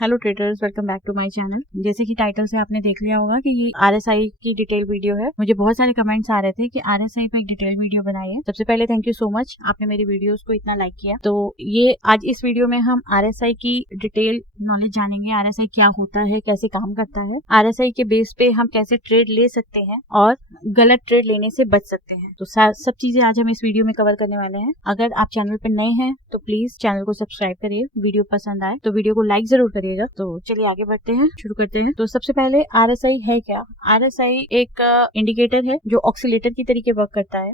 Hello traders, welcome back to my channel. जैसे कि title से आपने देख लिया होगा कि ये आरएसआई की डिटेल वीडियो है। मुझे बहुत सारे कमेंट्स आ रहे थे कि आरएसआई पे एक डिटेल वीडियो बनाई है। सबसे पहले थैंक यू सो मच, आपने मेरी वीडियोस को इतना लाइक किया। तो ये आज इस वीडियो में हम आरएसआई की डिटेल नॉलेज जानेंगे। आरएसआई क्या होता है, कैसे काम करता है, आरएसआई के बेस पे हम कैसे ट्रेड ले सकते हैं और गलत ट्रेड लेने से बच सकते हैं। तो सब चीजें आज हम इस वीडियो में कवर करने वाले हैं। अगर आप चैनल पे नए हैं तो प्लीज चैनल को सब्सक्राइब करिए। वीडियो पसंद आए तो वीडियो को लाइक जरूर करिएगा। तो चलिए आगे बढ़ते हैं, शुरू करते हैं। तो सबसे पहले आरएसआई है क्या? आरएसआई एक इंडिकेटर है जो ऑक्सीलेटर की तरीके वर्क करता है।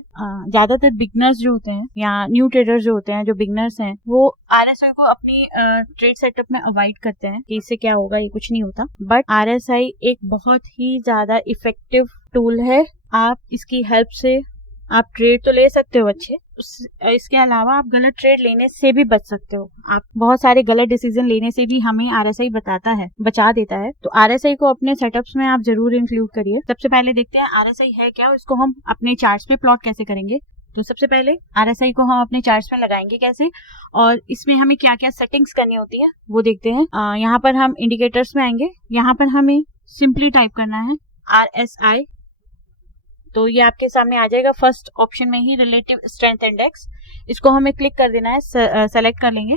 ज्यादातर बिगनर्स जो होते हैं या न्यू ट्रेडर्स जो होते हैं, जो बिगनर्स हैं, वो आरएसआई को अपनी ट्रेड सेटअप में अवॉइड करते हैं कि इससे क्या होगा, ये कुछ नहीं होता। बट आरएसआई एक बहुत ही ज्यादा इफेक्टिव टूल है। आप इसकी हेल्प से आप ट्रेड तो ले सकते हो अच्छे, इसके अलावा आप गलत ट्रेड लेने से भी बच सकते हो। आप बहुत सारे गलत डिसीजन लेने से भी हमें आरएसआई बचा देता है। तो आरएसआई को अपने सेटअप्स में आप जरूर इंक्लूड करिए। सबसे पहले देखते हैं आरएसआई है क्या, इसको हम अपने चार्ट्स पे प्लॉट कैसे करेंगे। तो सबसे पहले आरएसआई को हम अपने चार्ट्स में लगाएंगे कैसे, और इसमें हमें क्या क्या सेटिंग्स करनी होती है वो देखते हैं। यहाँ पर हम इंडिकेटर्स में आएंगे। यहाँ पर हमें सिंपली टाइप करना है आरएसआई। तो ये आपके सामने आ जाएगा फर्स्ट ऑप्शन में ही, रिलेटिव स्ट्रेंथ इंडेक्स। इसको हमें क्लिक कर देना है, सेलेक्ट कर लेंगे।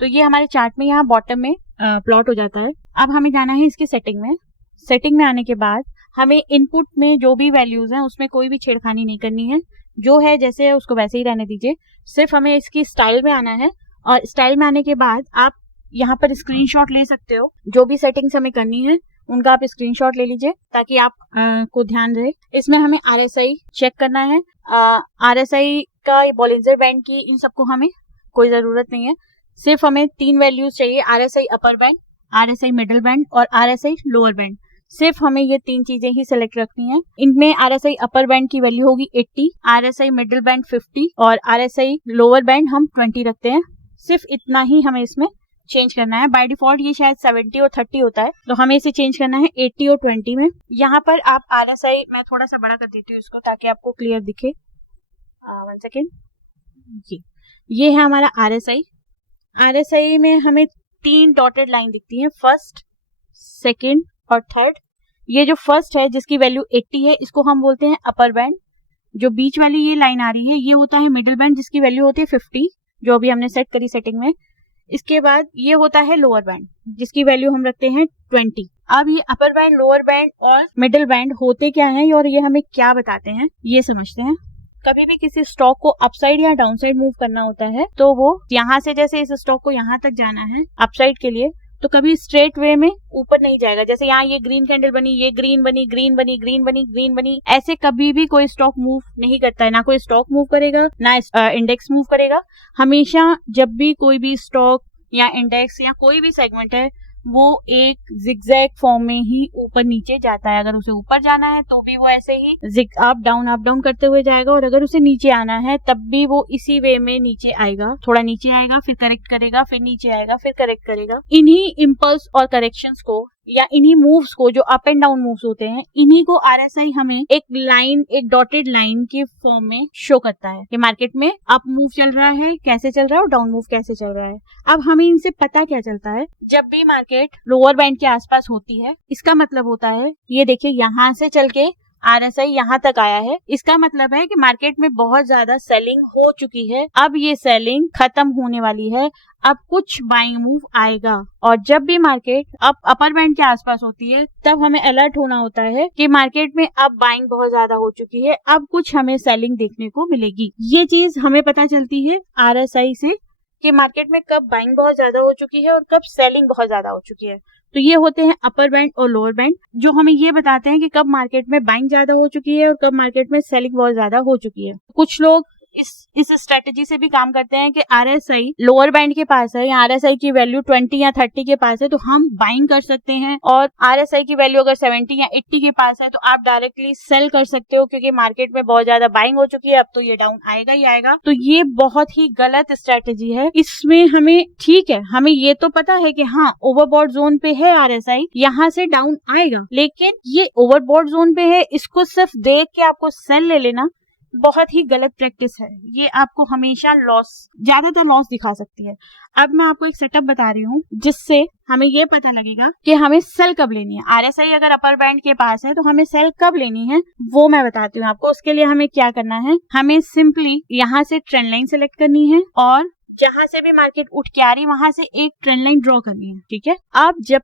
तो ये हमारे चार्ट में यहाँ बॉटम में प्लॉट हो जाता है। अब हमें जाना है इसकी सेटिंग में। सेटिंग में आने के बाद हमें इनपुट में जो भी वैल्यूज हैं उसमें कोई भी छेड़खानी नहीं करनी है। जो है जैसे है उसको वैसे ही रहने दीजिए। सिर्फ हमें इसकी स्टाइल में आना है, और स्टाइल में आने के बाद आप यहाँ पर स्क्रीनशॉट ले सकते हो। जो भी सेटिंग्स हमें करनी है उनका आप स्क्रीनशॉट ले लीजिए ताकि आप को ध्यान रहे। इसमें हमें आरएसआई चेक करना है। आरएसआई का बॉलिंजर बैंड की इन सबको हमें कोई जरूरत नहीं है। सिर्फ हमें 3 वैल्यूज चाहिए, RSI upper band, RSI middle band और आरएसआई लोअर बैंड। सिर्फ हमें ये 3 चीजें ही सिलेक्ट रखनी है। इनमें आरएसआई अपर बैंड की वैल्यू होगी 80, आरएसआई मिडिल बैंड 50 और आरएसआई लोअर बैंड हम 20 रखते हैं। सिर्फ इतना ही हमें इसमें चेंज करना है। बाय डिफॉल्ट ये शायद 70 और 30 होता है, तो हमें इसे चेंज करना है 80 और 20 में। यहाँ पर आप आरएसआई, मैं थोड़ा सा बड़ा कर देती हूँ इसको ताकि आपको क्लियर दिखे। 1 सेकेंड। ये है हमारा आरएसआई। आरएसआई में हमें 3 डॉटेड लाइन दिखती हैं, फर्स्ट, सेकेंड और थर्ड। ये जो फर्स्ट है जिसकी वैल्यू 80 है, इसको हम बोलते हैं अपर बैंड। जो बीच वाली ये लाइन आ रही है ये होता है मिडिल बैंड, जिसकी वैल्यू होती है 50, जो अभी हमने सेट करी सेटिंग में। इसके बाद ये होता है लोअर बैंड, जिसकी वैल्यू हम रखते हैं 20। अब ये अपर बैंड, लोअर बैंड और मिडिल बैंड होते क्या हैं और ये हमें क्या बताते हैं, ये समझते हैं। कभी भी किसी स्टॉक को अपसाइड या डाउनसाइड मूव करना होता है तो वो यहाँ से, जैसे इस स्टॉक को यहाँ तक जाना है अपसाइड के लिए, तो कभी स्ट्रेट वे में ऊपर नहीं जाएगा। जैसे यहाँ ये ग्रीन कैंडल बनी, ये ग्रीन बनी, ग्रीन बनी, ग्रीन बनी, ग्रीन बनी, ऐसे कभी भी कोई स्टॉक मूव नहीं करता है। ना कोई स्टॉक मूव करेगा, ना इंडेक्स मूव करेगा। हमेशा जब भी कोई भी स्टॉक या इंडेक्स या कोई भी सेगमेंट है वो एक जिगजैग फॉर्म में ही ऊपर नीचे जाता है। अगर उसे ऊपर जाना है तो भी वो ऐसे ही अप डाउन करते हुए जाएगा, और अगर उसे नीचे आना है तब भी वो इसी वे में नीचे आएगा। थोड़ा नीचे आएगा, फिर करेक्ट करेगा, फिर नीचे आएगा, फिर करेक्ट करेगा। इन्हीं इम्पल्स और करेक्शंस को या इन्हीं मूव्स को, जो अप एंड डाउन मूव्स होते हैं, इन्हीं को आरएसआई हमें एक लाइन, एक डॉटेड लाइन के फॉर्म में शो करता है कि मार्केट में अप मूव चल रहा है कैसे चल रहा है और डाउन मूव कैसे चल रहा है। अब हमें इनसे पता क्या चलता है, जब भी मार्केट लोअर बैंड के आसपास होती है, इसका मतलब होता है, ये देखिए यहाँ से चल के आरएसआई यहाँ तक आया है, इसका मतलब है कि मार्केट में बहुत ज्यादा सेलिंग हो चुकी है। अब ये सेलिंग खत्म होने वाली है, अब कुछ बाइंग मूव आएगा। और जब भी मार्केट अपर बैंड के आसपास होती है तब हमें अलर्ट होना होता है कि मार्केट में अब बाइंग बहुत ज्यादा हो चुकी है, अब कुछ हमें सेलिंग देखने को मिलेगी। ये चीज हमें पता चलती है आरएसआई से कि मार्केट में कब बाइंग बहुत ज्यादा हो चुकी है और कब सेलिंग बहुत ज्यादा हो चुकी है। तो ये होते हैं अपर बैंड और लोअर बैंड, जो हमें ये बताते हैं कि कब मार्केट में बाइंग ज्यादा हो चुकी है और कब मार्केट में सेलिंग बहुत ज्यादा हो चुकी है। कुछ लोग इस स्ट्रेटेजी से भी काम करते हैं कि आरएसआई लोअर बैंड के पास है या आरएसआई की वैल्यू 20 या 30 के पास है तो हम बाइंग कर सकते हैं, और आरएसआई की वैल्यू अगर 70 या 80 के पास है तो आप डायरेक्टली सेल कर सकते हो, क्योंकि मार्केट में बहुत ज्यादा बाइंग हो चुकी है, अब तो ये डाउन आएगा ही आएगा। तो ये बहुत ही गलत स्ट्रेटेजी है। इसमें हमें, ठीक है, हमें ये तो पता है कि हाँ ओवरबॉट जोन पे है आरएसआई, यहाँ से डाउन आएगा, लेकिन ये ओवरबॉट जोन पे है, इसको सिर्फ देख के आपको सेल ले लेना बहुत ही गलत प्रैक्टिस है। ये आपको हमेशा ज्यादातर लॉस दिखा सकती है। अब मैं आपको एक सेटअप बता रही हूँ जिससे हमें ये पता लगेगा कि हमें सेल कब लेनी है। आरएसआई अगर अपर बैंड के पास है तो हमें सेल कब लेनी है वो मैं बताती हूँ आपको। उसके लिए हमें क्या करना है, हमें सिंपली यहाँ से ट्रेंड लाइन सेलेक्ट करनी है और जहां से भी मार्केट उठ के आ रही वहां से एक ट्रेंड लाइन ड्रॉ करनी है। ठीक है, अब जब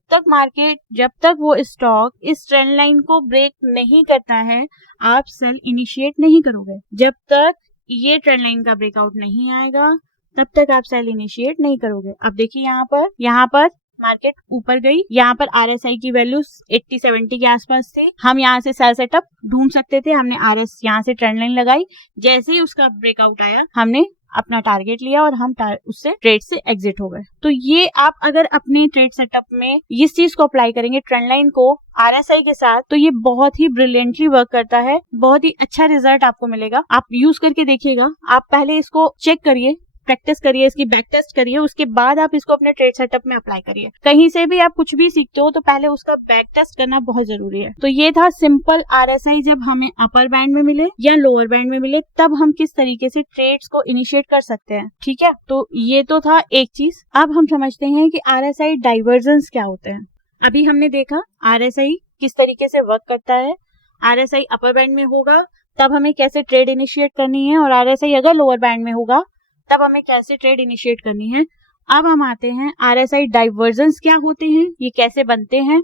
तक वो स्टॉक इस ट्रेंड लाइन को ब्रेक नहीं करता है आप सेल इनिशिएट नहीं करोगे। जब तक ये ट्रेंड लाइन का ब्रेकआउट नहीं आएगा तब तक आप सेल इनिशिएट नहीं करोगे। अब देखिए यहाँ पर मार्केट ऊपर गई, यहाँ पर आरएसआई की वैल्यू 80-70 के आसपास थे। हम यहाँ से सेल सेटअप ढूंढ सकते थे। हमने यहाँ से ट्रेंड लाइन लगाई, जैसे ही उसका ब्रेकआउट आया हमने अपना टारगेट लिया और हम उससे ट्रेड से एग्जिट हो गए। तो ये आप अगर अपने ट्रेड सेटअप में इस चीज को अप्लाई करेंगे ट्रेंड लाइन को आरएसआई के साथ तो ये बहुत ही ब्रिलियंटली वर्क करता है, बहुत ही अच्छा रिजल्ट आपको मिलेगा। आप यूज करके देखिएगा। आप पहले इसको चेक करिए, प्रैक्टिस करिए, इसकी बैक टेस्ट करिए, उसके बाद आप इसको अपने ट्रेड सेटअप में अप्लाई करिए। कहीं से भी आप कुछ भी सीखते हो तो पहले उसका बैक टेस्ट करना बहुत जरूरी है। तो ये था सिंपल आरएसआई जब हमें अपर बैंड में मिले या लोअर बैंड में मिले तब हम किस तरीके से ट्रेड्स को इनिशिएट कर सकते हैं। ठीक है, तो ये तो था एक चीज। अब हम समझते हैं कि आरएसआई डाइवर्जेंस क्या होते हैं। अभी हमने देखा आरएसआई किस तरीके से वर्क करता है। आरएसआई अपर बैंड में होगा तब हमें कैसे ट्रेड इनिशिएट करनी है और आरएसआई अगर लोअर बैंड में होगा तब हमें कैसे ट्रेड इनिशिएट करनी है। अब हम आते हैं आरएसआई डाइवर्जेंस क्या होते हैं, ये कैसे बनते हैं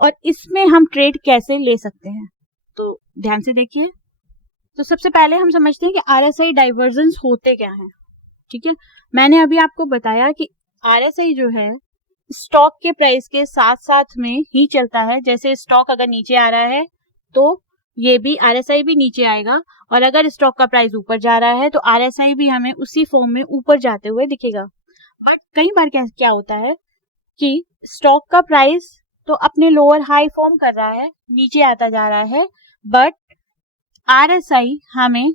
और इसमें हम ट्रेड कैसे ले सकते हैं। तो ध्यान से देखिए। तो सबसे पहले हम समझते हैं कि आरएसआई डाइवर्जेंस होते क्या हैं। ठीक है, मैंने अभी आपको बताया कि आरएसआई जो है स्टॉक के प्राइस के साथ साथ में ही चलता है। जैसे स्टॉक अगर नीचे आ रहा है तो ये भी आरएसआई भी नीचे आएगा और अगर स्टॉक का प्राइस ऊपर जा रहा है तो आरएसआई भी हमें उसी फॉर्म में ऊपर जाते हुए दिखेगा। बट कई बार क्या होता है कि स्टॉक का प्राइस तो अपने लोअर हाई फॉर्म कर रहा है, नीचे आता जा रहा है, बट आरएसआई हमें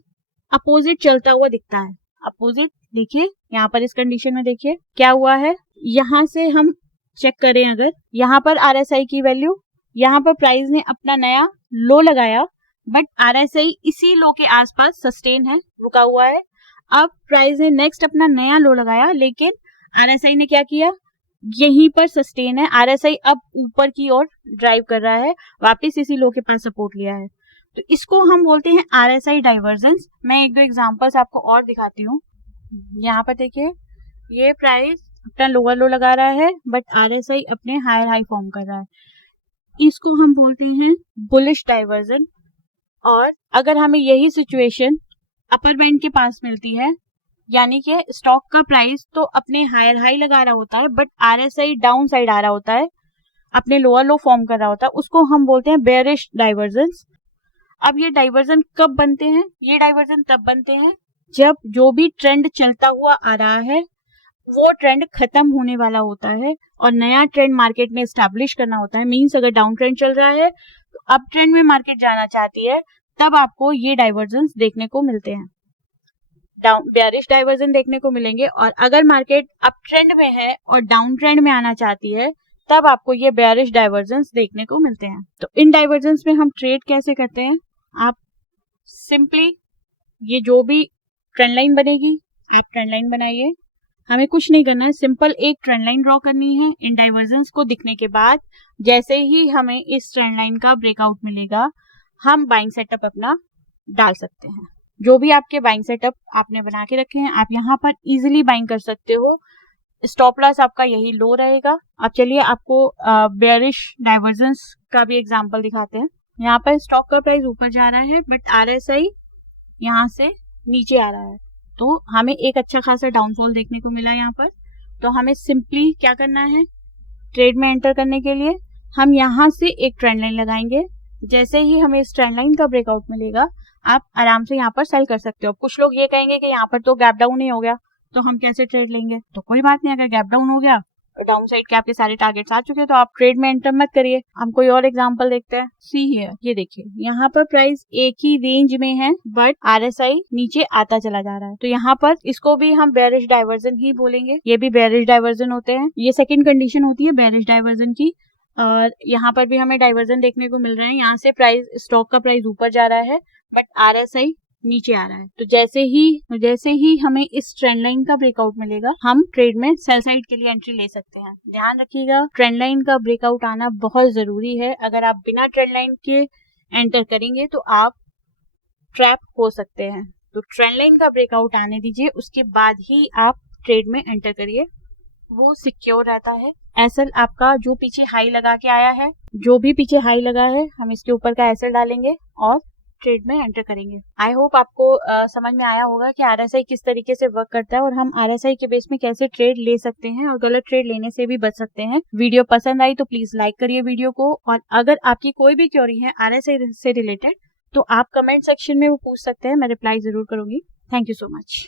अपोजिट चलता हुआ दिखता है। अपोजिट देखिए, यहाँ पर इस कंडीशन में देखिए क्या हुआ है। यहाँ से हम चेक करें, अगर यहाँ पर आरएसआई की वैल्यू, यहाँ पर प्राइस ने अपना नया लो लगाया बट आरएसआई इसी लो के आसपास सस्टेन है, रुका हुआ है। अब प्राइस ने नेक्स्ट अपना नया लो लगाया लेकिन आरएसआई ने क्या किया, यहीं पर सस्टेन है। आरएसआई अब ऊपर की ओर ड्राइव कर रहा है, वापस इसी लो के पास सपोर्ट लिया है। तो इसको हम बोलते हैं आरएसआई डाइवर्जेंस। मैं एक दो एग्जांपल्स आपको और दिखाती हूँ। यहाँ पर देखिए, ये प्राइस अपना लोअर लो लगा रहा है बट आरएसआई अपने हायर हाई फॉर्म कर रहा है। इसको हम बोलते हैं बुलिश डाइवर्जन। और अगर हमें यही सिचुएशन अपर बैंड के पास मिलती है, यानी कि स्टॉक का प्राइस तो अपने हायर हाई लगा रहा होता है बट आरएसआई डाउन साइड आ रहा होता है, अपने लोअर लो फॉर्म कर रहा होता है, उसको हम बोलते हैं बेयरिश डाइवर्जेंस। अब ये डाइवर्जन कब बनते हैं? ये डाइवर्जन तब बनते हैं जब जो भी ट्रेंड चलता हुआ आ रहा है वो ट्रेंड खत्म होने वाला होता है और नया ट्रेंड मार्केट में एस्टैब्लिश करना होता है। मींस अगर डाउन ट्रेंड चल रहा है तो अप ट्रेंड में मार्केट जाना चाहती है, तब आपको ये डाइवर्जेंस देखने को मिलते हैं, बेयरिश डाइवर्जन देखने को मिलेंगे। और अगर मार्केट अप ट्रेंड में है और डाउन ट्रेंड में आना चाहती है तब आपको ये बेयरिश डाइवर्जेंस देखने को मिलते हैं। तो इन डाइवर्जेंस में हम ट्रेड कैसे करते हैं? आप सिंपली ये जो भी ट्रेंड लाइन बनेगी आप ट्रेंड लाइन बनाइए। हमें कुछ नहीं करना है, सिंपल एक ट्रेंड लाइन ड्रॉ करनी है। इन डाइवर्जेंस को दिखने के बाद जैसे ही हमें इस ट्रेंड लाइन का ब्रेकआउट मिलेगा हम बाइंग सेटअप अपना डाल सकते हैं। जो भी आपके बाइंग सेटअप आपने बना के रखे हैं आप यहाँ पर इजीली बाइंग कर सकते हो। स्टॉप लॉस आपका यही लो रहेगा। अब चलिए आपको बेयरिश डाइवर्जेंस का भी एग्जांपल दिखाते हैं। यहाँ पर स्टॉक का प्राइस ऊपर जा रहा है बट आरएसआई यहाँ से नीचे आ रहा है, तो हमें एक अच्छा खासा डाउनफॉल देखने को मिला यहाँ पर। तो हमें सिंपली क्या करना है, ट्रेड में एंटर करने के लिए हम यहाँ से एक ट्रेंड लाइन लगाएंगे। जैसे ही हमें इस ट्रेंड लाइन का ब्रेकआउट मिलेगा आप आराम से यहाँ पर सेल कर सकते हो। कुछ लोग ये कहेंगे कि यहाँ पर तो गैप डाउन ही हो गया तो हम कैसे ट्रेड लेंगे? तो कोई बात नहीं, अगर गैप डाउन हो गया डाउन साइड के आपके सारे टारगेट्स आ चुके हैं तो आप ट्रेड में एंटर मत करिए। हम कोई और एग्जांपल देखते हैं। सी हियर, ये देखिए यहाँ पर प्राइस एक ही रेंज में है बट आरएसआई नीचे आता चला जा रहा है, तो यहाँ पर इसको भी हम बेयरिश डाइवर्जन ही बोलेंगे। ये भी बेयरिश डाइवर्जन होते हैं। ये सेकंड कंडीशन होती है बेयरिश डाइवर्जन की। और यहाँ पर भी हमें डाइवर्जन देखने को मिल रहे हैं। यहाँ से प्राइस स्टॉक का प्राइस ऊपर जा रहा है बट आरएसआई नीचे आ रहा है। तो जैसे ही हमें इस ट्रेंड लाइन का ब्रेकआउट मिलेगा, हम ट्रेड में सेल साइड के लिए एंट्री ले सकते हैं। ध्यान रखिएगा, ट्रेंड लाइन का ब्रेकआउट आना बहुत जरूरी है। अगर आप बिना ट्रेंड लाइन के एंटर करेंगे तो आप ट्रैप हो सकते हैं। तो ट्रेंड लाइन का ब्रेकआउट आने दीजिए, उसके बाद ही आप ट्रेड में एंटर करिए, वो सिक्योर रहता है। एसएल आपका जो पीछे हाई लगा के आया है, जो भी पीछे हाई लगा है, हम इसके ऊपर का एसएल डालेंगे और ट्रेड में एंटर करेंगे। आई होप आपको समझ में आया होगा कि आरएसआई किस तरीके से वर्क करता है और हम आरएसआई के बेस में कैसे ट्रेड ले सकते हैं और गलत ट्रेड लेने से भी बच सकते हैं। वीडियो पसंद आई तो प्लीज लाइक करिए वीडियो को, और अगर आपकी कोई भी क्वेरी है आरएसआई से रिलेटेड तो आप कमेंट सेक्शन में वो पूछ सकते हैं, मैं रिप्लाई जरूर करूंगी। Thank you so much.